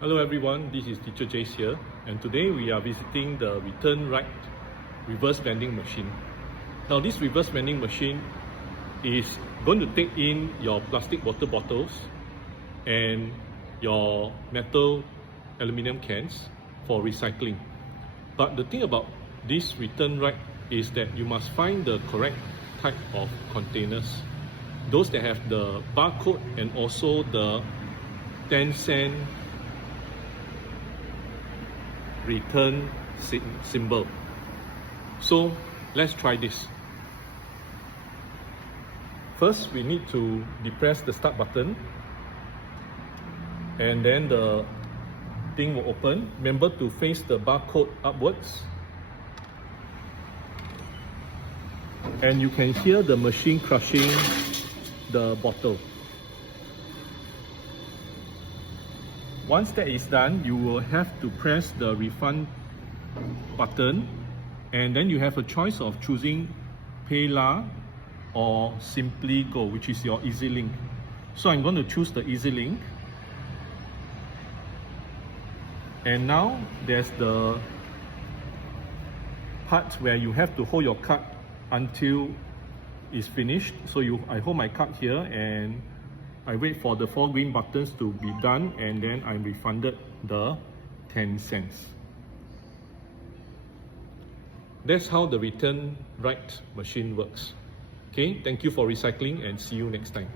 Hello everyone, this is Teacher Jace here, and today we are visiting the return right reverse vending machine. Now this reverse vending machine is going to take in your plastic water bottles and your metal aluminum cans for recycling. But the thing about this return right is that you must find the correct type of containers. Those that have the barcode and also the 10-cent return symbol. So let's try this. First, we need to depress the start button, and then the thing will open. Remember to face the barcode upwards, and you can hear the machine crushing the bottle. Once that is done, you will have to press the refund button, and then you have a choice of choosing Paylah or Simply Go, which is your Ezlink. So I'm going to choose the Ezlink. And now there's the part where you have to hold your card until it's finished. So I hold my card here and I wait for the 4 green buttons to be done, and then I'm refunded the 10 cents. That's how the return right machine works. Okay, thank you for recycling and see you next time.